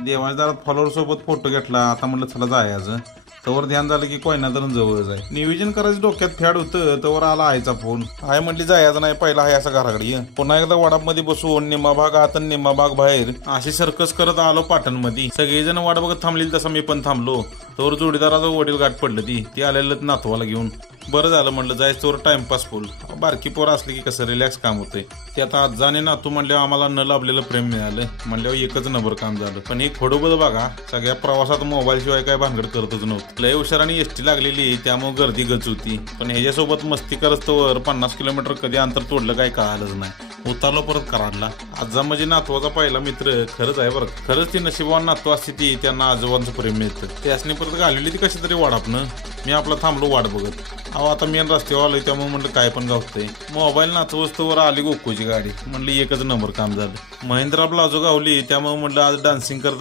देवाच्या दारात फॉलोअर सोबत फोटो घेतला. आता म्हणलं चला जायचं. तवर ध्यान झालं की कोयना धरण जवळच आहे. नियोजन करायचं डोक्यात फॅड होतं. तवर आला आईचा फोन. आय म्हणली जायचं नाही, पहिला आहे असं घराकडे ये. पुन्हा एकदा वडापमध्ये बसून निम्मा भाग आत आणि निम्मा भाग बाहेर अशी सर्कस करत आलो पाटणमध्ये. सगळेजण वाट बघत थांबलेली, तसा मी पण थांबलो. तवर जोडीदाराचं वडील गाठ पडलं. ती आलेलं नातवाला घेऊन. बरं झालं म्हणलं, जायचं तोवर टाइमपास फुल. बारकी पोरं असली की कसं रिलॅक्स काम होतंय. ते आता आजाने नातू म्हणल्यावर आम्हाला न लाभलेलं प्रेम मिळालं. म्हणल्यावर एकच नंबर काम झालं. पण हे खोडोबद बघा, सगळ्या प्रवासात मोबाईल शिवाय काय भानगड करतच नव्हतं. लय हुशाराने एसटी लागलेली, त्यामुळे गर्दी गच होती. पण ह्याच्यासोबत मस्ती करस्तवर 50 किलोमीटर कधी अंतर तोडलं काय कळालंच नाही. उतारलो परत कराडला. आजा म्हणजे नातवाचा पहिला मित्र. खरंच आहे बरं, खरंच ती नशिबवान नातू असते ती, त्यांना आजोबांचं प्रेम मिळतं. त्यासनी परत घालवली ती कशी तरी वाडापनं. मी आपला थांबलो वाट बघत. अहो आता मेन रस्त्यावर आलोय, त्यामुळे म्हणलं काय पण गावतंय. मोबाईल नाचवस्तवर आली गोकुळची गाडी. म्हणलं एकच नंबर काम झालं. महिंद्रा प्लाझो गावली, त्यामुळे म्हणलं आज डान्सिंग करत